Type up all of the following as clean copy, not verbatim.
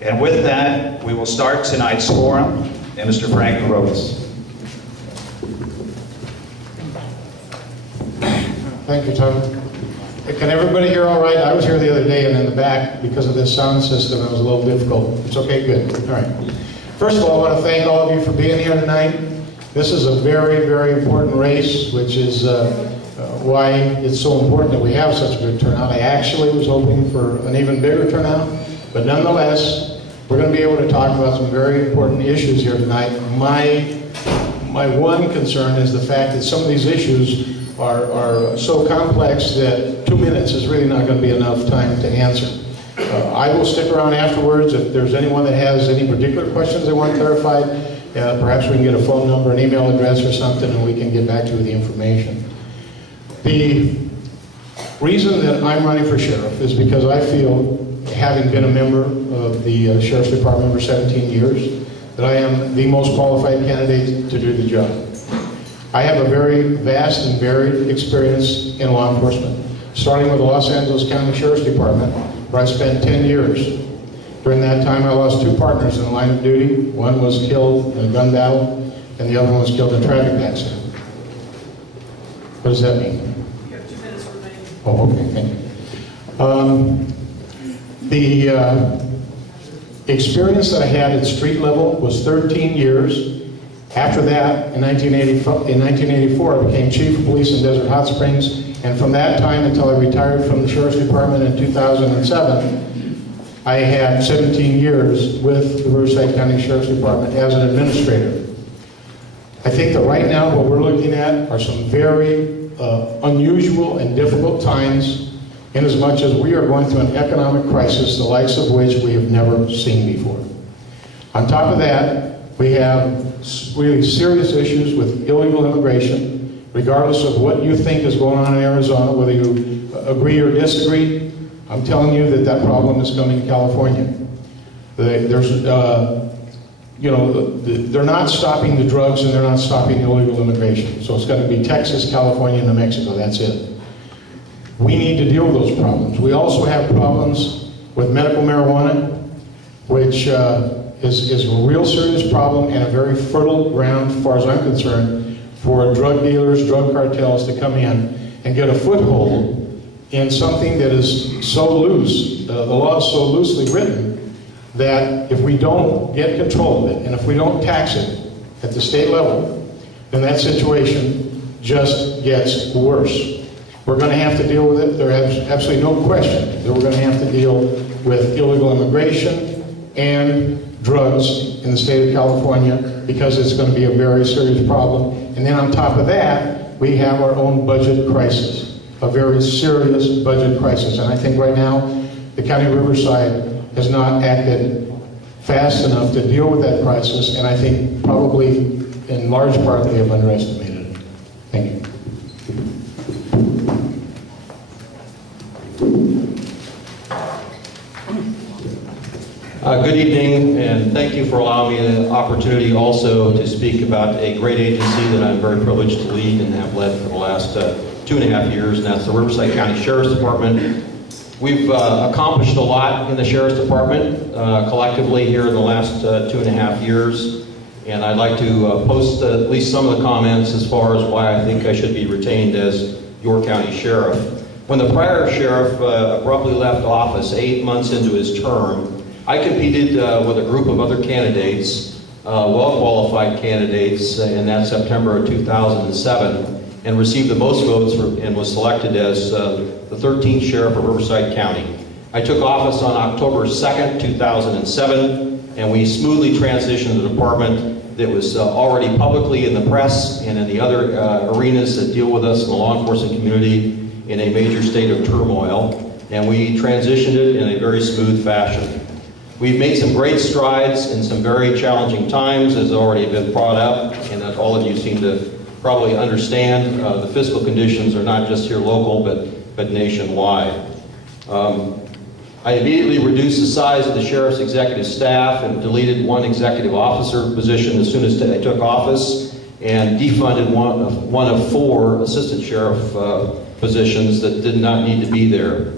And with that, we will start tonight's forum, and Mr. Frank Robles. Thank you, Tom. Can everybody hear all right? I was here the other day, and in the back, because of this sound system, it was a little difficult. It's okay, good. All right. First of all, I want to thank all of you for being here tonight. This is a very, very important race, which is why it's so important that we have such a good turnout. I actually was hoping for an even bigger turnout, but nonetheless, we're going to be able to talk about some very important issues here tonight. My one concern is the fact that some of these issues are so complex that 2 minutes is really not going to be enough time to answer. I will stick around afterwards if there's anyone that has any particular questions they want clarified. Perhaps we can get a phone number, an email address or something, and we can get back to you with the information. The reason that I'm running for sheriff is because I feel, having been a member of the Sheriff's Department for 17 years, that I am the most qualified candidate to do the job. I have a very vast and varied experience in law enforcement, starting with the Los Angeles County Sheriff's Department, where I spent 10 years. During that time, I lost 2 partners in the line of duty. One was killed in a gun battle, and the other one was killed in a traffic accident. What does that mean? You have 2 minutes remaining. Oh, okay, thank you. The experience that I had at street level was 13 years. After that, in 1984, I became chief of police in Desert Hot Springs, and from that time until I retired from the Sheriff's Department in 2007, I had 17 years with the Riverside County Sheriff's Department as an administrator. I think that right now what we're looking at are some very unusual and difficult times, in as much as we are going through an economic crisis, the likes of which we have never seen before. On top of that, we have really serious issues with illegal immigration, regardless of what you think is going on in Arizona, whether you agree or disagree. I'm telling you that that problem is coming to California. They're not stopping the drugs and they're not stopping illegal immigration. So it's going to be Texas, California, and New Mexico. That's it. We need to deal with those problems. We also have problems with medical marijuana, which is a real serious problem and a very fertile ground, as far as I'm concerned, for drug dealers, drug cartels to come in and get a foothold in something that is so loose, the law is so loosely written, that if we don't get control of it, and if we don't tax it at the state level, then that situation just gets worse. We're going to have to deal with it. There is absolutely no question that we're going to have to deal with illegal immigration and drugs in the state of California, because it's going to be a very serious problem. And then on top of that, we have our own budget crisis, a very serious budget crisis. And I think right now, the County of Riverside has not acted fast enough to deal with that crisis, and I think probably in large part they have underestimated it. Thank you. Good evening, and thank you for allowing me the opportunity also to speak about a great agency that I'm very privileged to lead and have led for the last 2.5 years, and that's the Riverside County Sheriff's Department. We've accomplished a lot in the Sheriff's Department collectively here in the last 2.5 years, and I'd like to post at least some of the comments as far as why I think I should be retained as your county sheriff. When the prior sheriff abruptly left office 8 months into his term, I competed with a group of other candidates, well-qualified candidates, in that September of 2007, and received the most votes and was selected as the 13th sheriff of Riverside County. I took office on October 2nd, 2007, and we smoothly transitioned the department that was already publicly in the press and in the other arenas that deal with us in the law enforcement community in a major state of turmoil, and we transitioned it in a very smooth fashion. We've made some great strides in some very challenging times, as already been brought up, and that all of you seem to probably understand. The fiscal conditions are not just here local, but nationwide. I immediately reduced the size of the sheriff's executive staff and deleted one executive officer position as soon as I took office, and defunded one of 4 assistant sheriff positions that did not need to be there.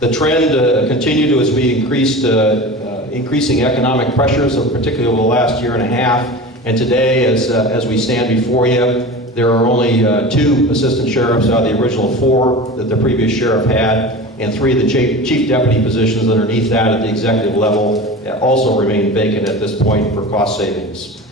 The trend continued as we increased increasing economic pressures, particularly over the last year and a half. And today, as we stand before you, there are only 2 assistant sheriffs out of the original 4 that the previous sheriff had, and 3 of the chief deputy positions underneath that at the executive level also remain vacant at this point for cost savings.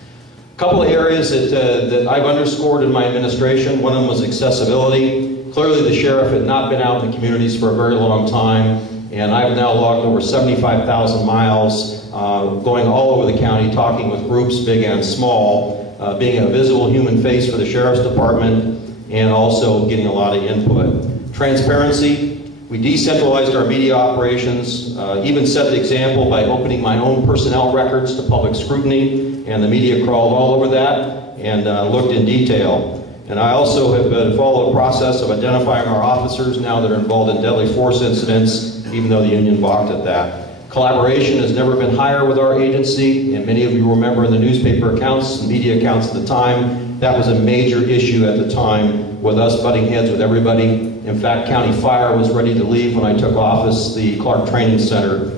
A couple of areas that I've underscored in my administration. One of them was accessibility. Clearly the sheriff had not been out in the communities for a very long time, and I've now logged over 75,000 miles going all over the county, talking with groups big and small, being a visible human face for the sheriff's department, and also getting a lot of input. Transparency. We decentralized our media operations, even set the example by opening my own personnel records to public scrutiny, and the media crawled all over that and looked in detail. And I also have followed a process of identifying our officers now that are involved in deadly force incidents, even though the union balked at that. Collaboration has never been higher with our agency, and many of you remember in the newspaper accounts and media accounts at the time, that was a major issue at the time with us butting heads with everybody. In fact, County Fire was ready to leave when I took office the Clark Training Center,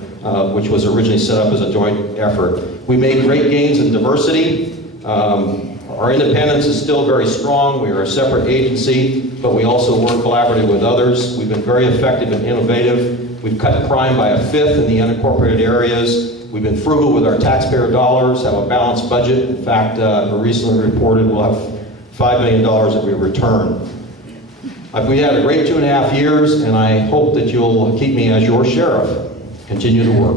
which was originally set up as a joint effort. We made great gains in diversity. Our independence is still very strong. We are a separate agency, but we also work collaboratively with others. We've been very effective and innovative. We've cut crime by 1/5 in the unincorporated areas. We've been frugal with our taxpayer dollars, have a balanced budget. In fact, we recently reported we'll have $5 million that we return. We had a great 2.5 years, and I hope that you'll keep me as your sheriff. Continue to work.